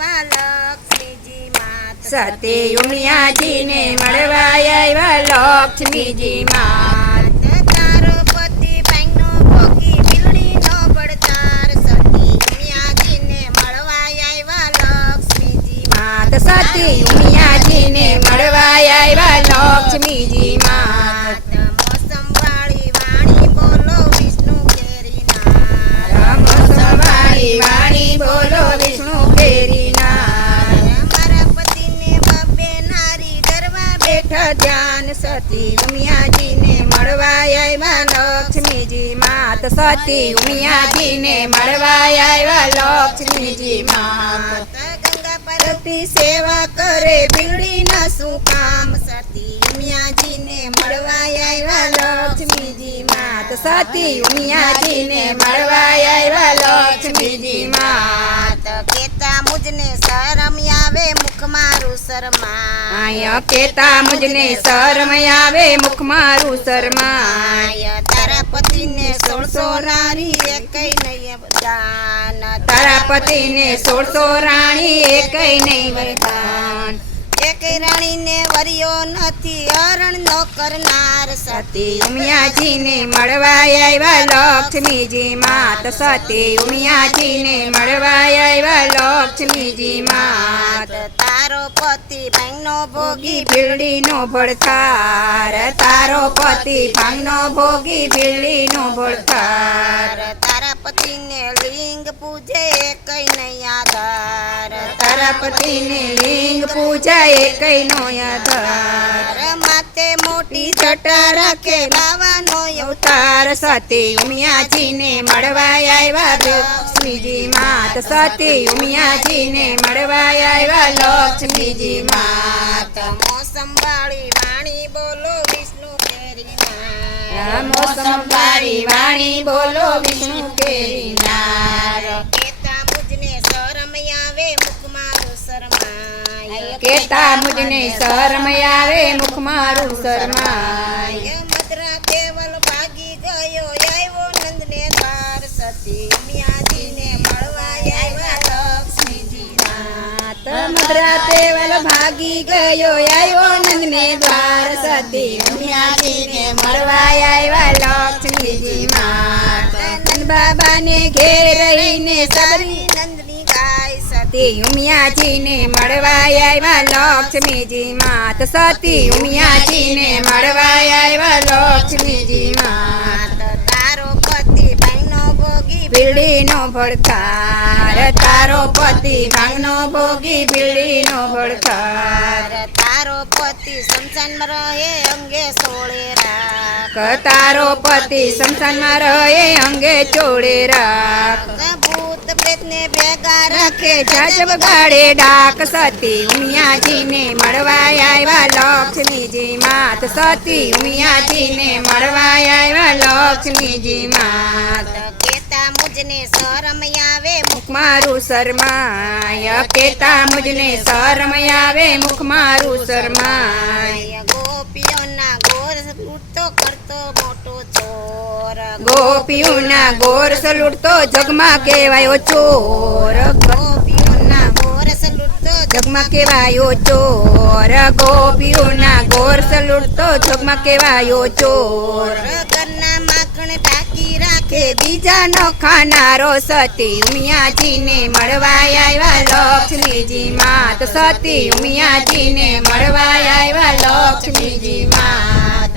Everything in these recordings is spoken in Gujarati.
આવ્યા લક્ષ્મીજી માં સતી ઉમિયાજીને મળવા આવ્યા લક્ષ્મીજી માં તારો પતિ પાઈનો ભોગી બિલડીનો બળતાર સતી ઉમિયાજીને મળવા આવ્યા લક્ષ્મીજી માં સતી ઉમિયાજીને મળવા આવ્યા લક્ષ્મીજી માત. સતી ઉમિયાજીને મળવા આવ્યા લક્ષ્મીજી માત. સતી ઉમિયાજીને મળવા આવ્યા લક્ષ્મીજી માત. ગંગા પરતી સેવા કરે બીડી ના શું કામ? સતી ઉમિયાજીને મળવા આવ્યા લક્ષ્મીજી માત. સતી ઉમિયાજીને મળવા આવ્યા લક્ષ્મીજી માત. કેતા મુજને શરમ આવે મુખ મારું શરમા આય કેતા મુજને શરમ આવે મુખ મારું શરમાય. તારા પતિને સોળસો રાણી કઈ નહીં દાન તારા પતિને સોળસો રાણી કઈ નહીં વરદાન. એક રાણીને વરિયો નથી, હરણ નો કરનાર સતી. ઉમિયાજીને મળવા આવ્યા લક્ષ્મીજી માત સતી. ઉમિયાજીને મળવા આવ્યા લક્ષ્મીજી માત. તારો પતિ ભાઈનો ભોગી ભીલડીનો ભળથાર. તારો પતિ ભાંગનો ભોગી ભીલડીનો ભળથાર. તારા પતિને લિંગ પૂજે કઈ નહીં આધાર. તારા પતિને લિંગ પૂજા કઈ આધાર. તારા માથે મોટી જટા રાખે બાવાનો અવતાર. સતી ઉમિયાજીને મળવા આવ્યા લક્ષ્મીજી માત. સતી ઉમિયાજીને મળવા આવ્યા લક્ષ્મીજી માત. મોસમ વાણી બોલો વિષ્ણુ કેરી મોસમ વાણી બોલો વિષ્ણુ કેરીનાર કેતા મુજને શરમ આવે મુખ મારું શરમાય. મદ્રા કેવલ ભાગી ગયો આવ્યો નંદને દ્વાર. સતી મિયાજીને મળવા આવ્યા લક્ષ્મીજી માત મદ્રાતે વલ ભાગી ગયો આવ્યો નંદને દ્વાર. સતી ઉમિયાજીને મળવા આવ્યા લક્ષ્મીજી માત નંદ બાબાને ઘેર રહીને સબરી સતી ઉમિયાજીને મળવા આવ્યા લક્ષ્મીજી માત. સતી ઉમિયાજીને મળવા આવ્યા લક્ષ્મીજી માત. તારો પતિ ભાઈનો ભોગી બિલ્ડીનો ભડકાર. તારો પતિ ભાંગનો ભોગી બિલ્ડીનો ભડકાર. તારો પતિ સમસાનમાં રહે અંગે સોળે રાખ. તારો પતિ શમશાનમાં રહે અંગે ચોળે રાખ. ભેગા રાખે જજબ ગાડે ડાક સતી. ઉમિયાજીને મળવા આવ્યા લક્ષ્મીજી માત. સતી ઉમિયાજીને મળવા આવ્યા લક્ષ્મીજી માત. કેતા મુજને શરમ આવે મુખ મારું શરમાય. કેતા મુજને શરમ આવે મુખ મારું શરમાય ગોપીઓના ગોર સલુટતો જગમાં કહેવાયો ચોર. ગોપીઓના ગોર લૂંટતો જગમાં કહેવાયો ચોર. ગોપીઓના ગોર સલુટતો જગમાં કહેવાયો ચોર. ઘરના માખણ ઢાંકી રાખે, બીજાનો ખાનારો સતી ઉમિયાજીને મળવા આવ્યા લક્ષ્મીજી માત. સતી ઉમિયાજીને મળવા આવ્યા લક્ષ્મીજી માત.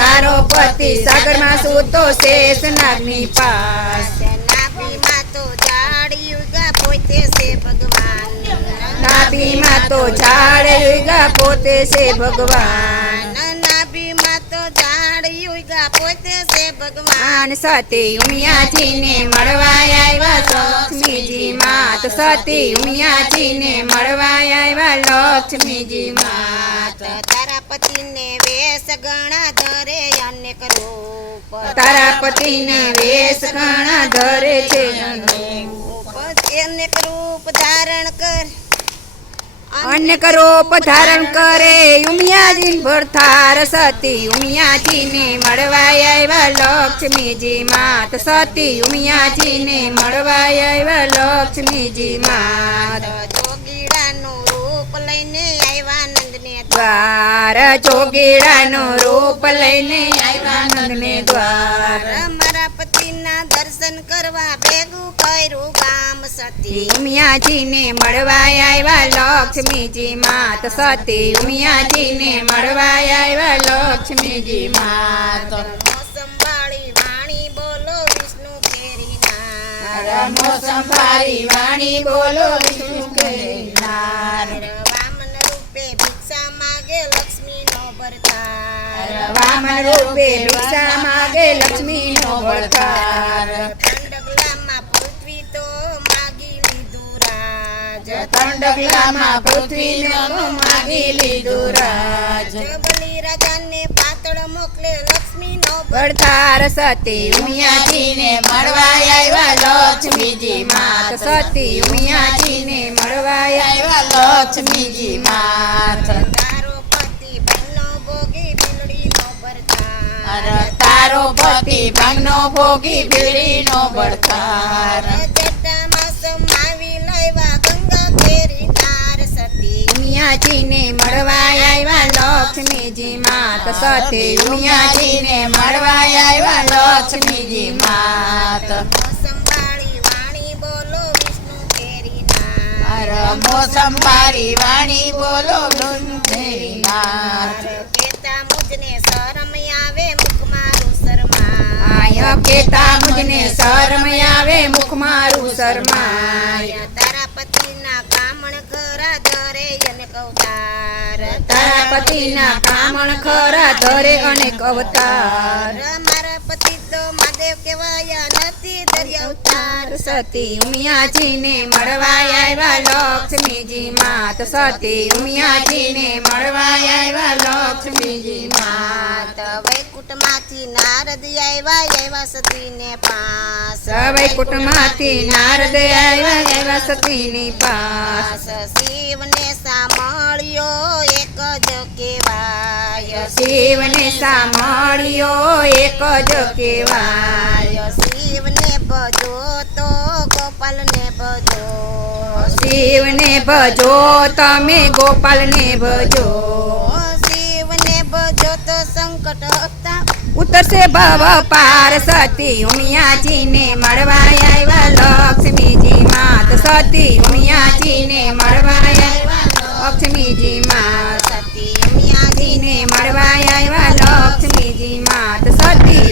તારો પતિ સાગરમાં સૂતો શેષ નાગની પાસ. નાભીમાં તો ઝાડ યુગા પોતે છે ભગવાન. નાભીમાં તો ઝાડ યુગા પોતે છે ભગવાન. નાભીમાં તો ઝાડ યુગા પોતે છે ભગવાન. સતી ઉમિયાજીને મળવા આવ્યા લક્ષ્મીજી માત. સતી ઉમિયાજીને મળવા આવ્યા લક્ષ્મીજી માત. તારા પતિને વેશ ગણા ધરે અનેક કરો તારા પતિને વેશ ઘણા ધરે છે. અનેક રૂપ ધારણ કર. અન્ય રૂપ ધારણ કરે. ઉમિયાજી ભરથાર સતી. ઉમિયાજીને મળવા આવ્યા લક્ષ્મીજી માત. સતી ઉમિયાજીને મળવા આવ્યા લક્ષ્મીજી માત. દ્વાર જોગીડાનું રૂપ લઈને આવ્યા નંદને દ્વાર. મારા પતિના દર્શન કરવા ભેગું કર્યું ગામ સતી. ઉમિયાજીને મળવા આવ્યા લક્ષ્મીજી માત સતી. ઉમિયાજીને મળવા આવ્યા લક્ષ્મીજી માત. સંભાળી વાણી બોલો વિષ્ણુ કેરી રમો સંભાળી વાણી બોલો વિષ્ણુ. વામન વામન રૂપે ભિક્ષા માગે લક્ષ્મીનો વળતાર દંડગલામાં પૃથ્વી તો માગી લીધું રાજ. બલી રાજાને પાતળ મોકલે લક્ષ્મી નો વળતાર સતી ઉમિયાજીને મળવા આવ્યા લક્ષ્મીજી માત. સતી ઉમિયાજીને મળવા આવ્યા લક્ષ્મીજી માત. તારો પતિ ભાગનો ભોગી બીડીનો બળતાર જટામાં સમાવી લાવ્યા ગંગા કેરી તાર સતી. ઉમિયાજીને મળવા આવ્યા લક્ષ્મીજી માત. સતી ઉમિયાજીને મળવા આવ્યા લક્ષ્મીજી માત. સંભાળી વાણી બોલો વિષ્ણુ કેરી નાર રમો સંભારી વાણી બોલો નાથ. કેતા મુજને આય કેતા મુજને શરમ આવે મુખ મારું શરમાય. તારા પતિના કામણ ખરા ધરે અને કવતાર. તારા પતિના કામણ ખરા ધરે અને અવતાર સતી ઉમિયાજીને મળવા આવ્યા લક્ષ્મીજી માત. સતી ઉમિયાજીને મળવા આવ્યા લક્ષ્મીજી માત. વૈકુટમાંથી નારદ આવ્યા આવ્યા સતીને પાસ. વૈકુટમાંથી નારદ આવ્યા આવ્યા સતીની પાસ. શિવને સાંભળ્યો એક જ કેવાય શિવને સાંભળ્યો એક જ કેવાય શિવને ભજો શિવને ભજો તમે ગોપાલને ભજો. શિવને ભજો તો સંકટ ઉતરશે ભવ પાર સતી ઉમિયાજીને મળવા આવ્યા લક્ષ્મીજી માત સતી ઉમિયાજીને મળવા આવ્યા લક્ષ્મીજી માત સતી ઉમિયાજી ને મળવા આવ્યા લક્ષ્મીજી માત સતી